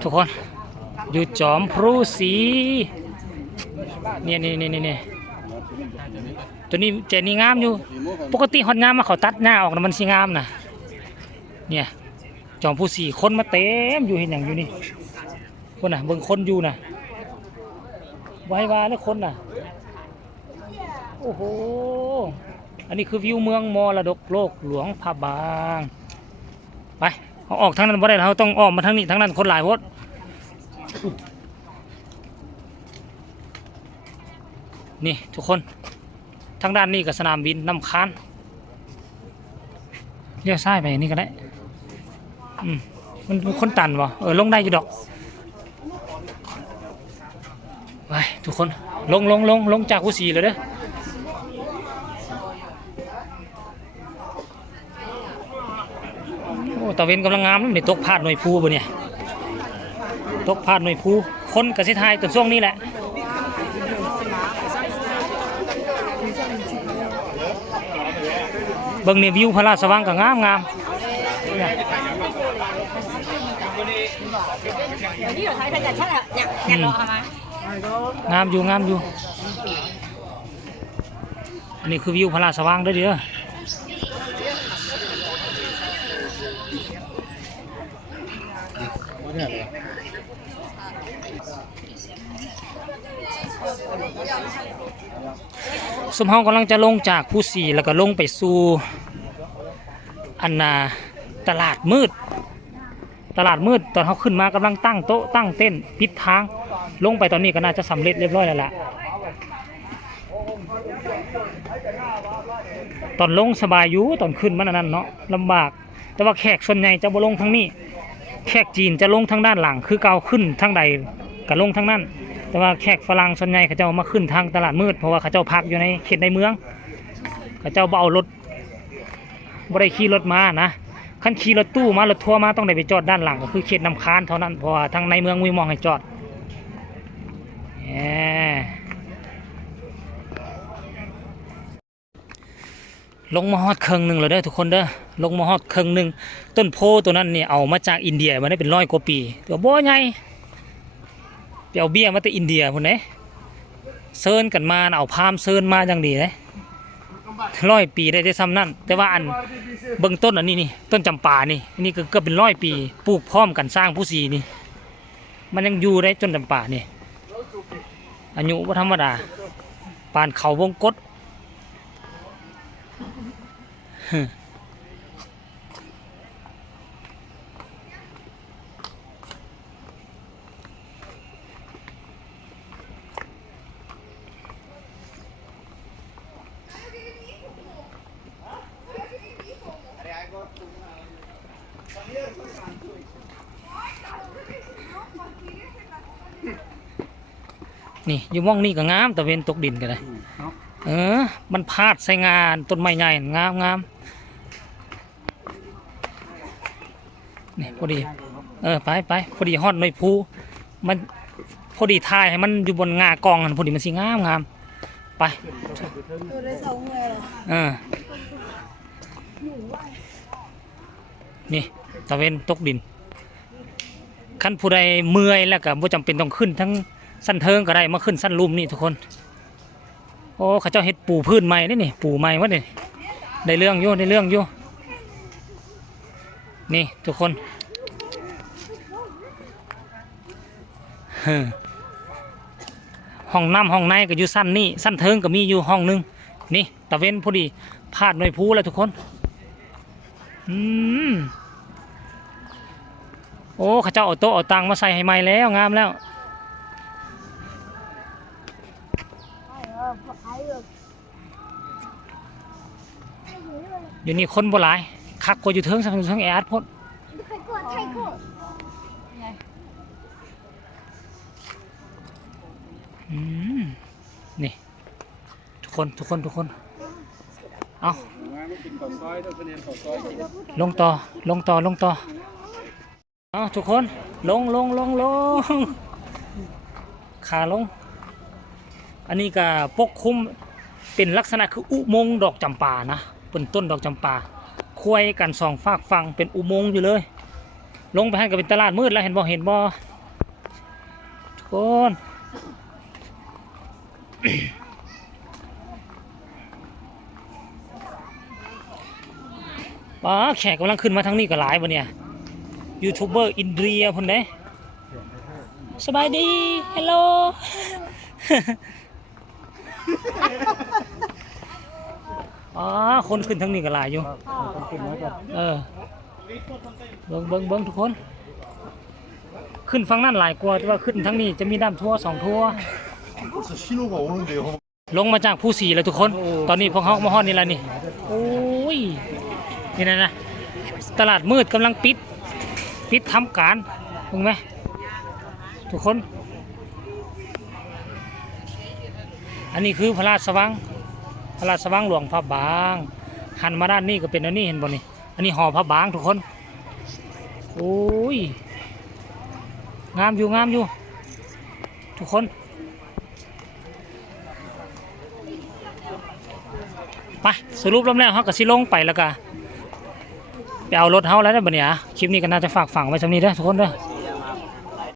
ทุกคนอยู่จอมพลูสีเนี่ยตัวนี้เจนี่งามอยู่ปกติฮอตงามมาเขาตัดหน้าออกนะมันสิงามนะเนี่ยจอมพลูสีคนมาเต็มอยู่เห็นอย่างอยู่นี่คนน่ะเบิ่งคนอยู่น่ะไว้วาแล้วคนน่ะโอ้โหอันนี้คือวิวเมืองมรดกโลกหลวงพระบางไปเขาออกทางนั้นบ่ได้เราต้องออกมาทางนี้ทางนั้นคนหลายโพดนี่ทุกคนทางด้านนี้กับสนามบินน้ำค้านเลี้ยวซ้ายไปนี่ก็ได้มันคนตันวะลงได้อยู่ดอกไปทุกคนลงจากภูสีเลยเด้อโอ้ตะเวนกำลังงามนี่ตกพาดหน่วยภูบ่เนี่ยตกพาดหน่วยภูคนกับสิทายตัวช่วงนี้แหละเบิ่งเนี่ยวิวพระราชวังก็งามงามอยู่อันนี้คือวิวพระราชวังได้เด้อสมเฮากำลังจะลงจากภูสีแล้วก็ลงไปสู่อันตลาดมืดตอนเขาขึ้นมากำลังตั้งโต๊ะตั้งเต้นปิดทางลงไปตอนนี้ก็น่าจะสำเร็จเรียบร้อยแล้วแหละตอนลงสบายอยู่ตอนขึ้นมันนั่นเนาะลำบากแต่ว่าแขกส่วนใหญ่จะบ่ลงทางนี้แขกจีนจะลงทางด้านหลังคือเกาขึ้นทางใดก็ลงทางนั้นแต่ว่าแขกฝรั่งส่วนใหญ่เขาเจ้ามาขึ้นทางตลาดมืดเพราะว่าเขาเจ้าพักอยู่ในเขตในเมืองเขาเจ้าเอารถบ่ได้ขี่รถมานะคันขี่รถตู้มารถทัวร์มาต้องได้ไปจอดด้านหลังก็คือเขตน้ำค้านเท่านั้นเพราะว่าทางในเมืองมีมองให้จอดลงมาฮอดครึ่งหนึ่งเลยเด้อทุกคนเด้อลงมาฮอดครึ่งหนึ่งต้นโพตัวนั้นเนี่ยเอามาจากอินเดียมาได้เป็น100 กว่าปีตัวบ่ใหญ่ไปเอาเบี้ยมาจากอินเดียพุ่นเด้เซิร์นกันมาเอาพามเซิร์นมาอย่างดีเลย100 ปีได้ซ้ำนั่นแต่ว่าอันเบื้องต้นอันนี้นี่ต้นจำปานี่ก็เกือบเป็น100 ปีปลูกพร้อมกันสร้างภูสีนี่มันยังอยู่ได้จนจำปานี่อายุบ่ธรรมดาปานเขาวงกตนี่อยู่ม่องนี่ก็งามตะเวนตกดินกันเลยมันพาดใส่งานต้นไม้ใหญ่งามนี่พอดีไปพอดีฮอดหน่อยภูมันพอดีทายให้มันอยู่บนงากองกันพอดีมันสิงามไปนี่ตะเวนตกดินขั้นผู้ใดเมื่อยแล้วก็บ่จำเป็นต้องขึ้นทั้งสั้นเทิงก็ได้มาขึ้นสั้นลุ่มนี่ทุกคนโอ้เขาเจ้าเฮ็ดปูพื้นใหม่นี่ปูใหม่วะนี่ได้เรื่องอยู่นี่ทุกคนห้องน้ำห้องในก็อยู่สั้นนี่สั้นเทิงก็มีอยู่ห้องนึงนี่ตะเวนพอดีพาดหน่วยภูแล้วทุกคนโอ้เขาเจ้าเอาโต๊ะเอาตังมาใส่ให้ใหม่แล้วงามแล้วอยู่นี่คนโบราณคักกว่าอยู่เทิงสังแอดพดนี่ทุกคนเอาลงต่อเอาทุกคนลงขาลงอันนี้ก็ปกคลุมเป็นลักษณะคืออุโมงค์ดอกจำปานะเป็นต้นดอกจำปาคุ้ยกัน2 ฝากฝั่งเป็นอุโมงค์อยู่เลย ลงไปให้ก็เป็นตลาดมืดแล้วเห็นบ่ทุกคน ป๋าแขกกำลังขึ้นมาทางนี้ก็หลายบ่เนี่ยยูทูบเบอร์อินเดียพุ่นเด้สบายดีฮัลโหล อ๋อคนขึ้นทางนี้ก็หลายอยู่เออเบิ่งทุกคนขึ้นฝั่งนั้นหลายกว่าแต่ว่าขึ้นทางนี้จะมีน้ำท่ว2ทั่ว 벌써 신호가 오는데요. ลงมาจากภูสีแล้วทุกคนตอนนี้พวกเขามาฮอดนี่แล้วนี่โอ้ยนี่นะตลาดมืดกำลังปิดทำการเห็นไหมทุกคนอันนี้คือพระราชวังหลวงพระบางหันมาด้านนี้ก็เป็นอันนี้เห็นบ่นี่อันนี้หอพระบางทุกคนโอ้ยงามอยู่ทุกคนไปสรุปแล้วเขาก็สิลงไปแล้วก็ไปเอารถเฮาแล้วนะบัดนี้คลิปนี้ก็น่าจะฝากฝังไว้สำนี้เด้อทุกคนเด้อ